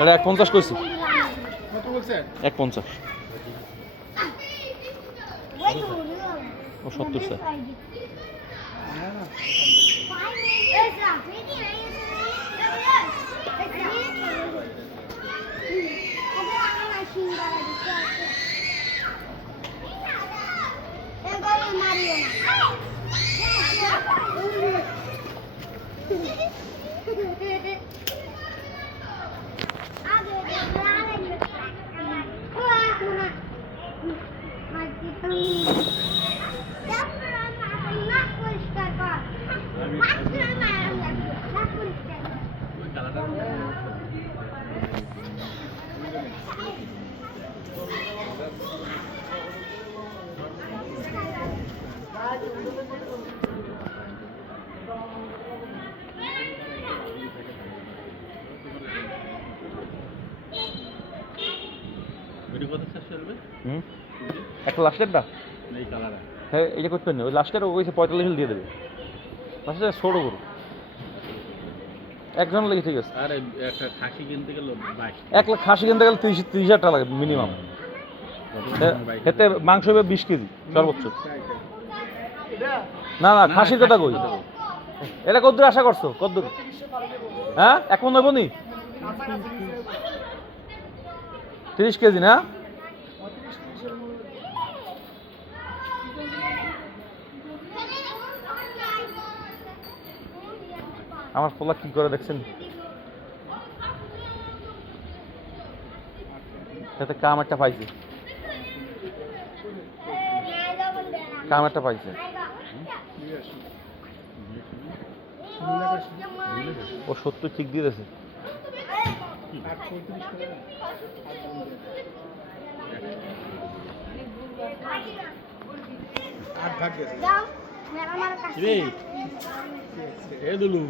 এটা 150 কইছি। কত বলছে? 150 ও 70 স্যার। একটা লাস্টেরটা হ্যাঁ এটা করতে পারেন ওই লাস্টের ওই 45 দিয়ে দেবে লাস্টের ছোটো করো একজন লেগে ঠিক আছে। আর একটা খাসি কিনতে গেল 1 লাখ খাসি কিনতে গেলে 30,000 টাকা লাগে মিনিমাম। এতে মাংস হবে 20 কেজি সর্বোচ্চ। না না খাসির কথা কই। এটা কতদূর আশা করছো কতদূর? হ্যাঁ 1 মন হইব নি 30 কেজি না? আমার পোলা কি করে দেখছেন? সাথে কামারটা পাইছে, কামারটা পাইছে। ও 70 ঠিক দিয়ে দিয়েছে। এ দুলু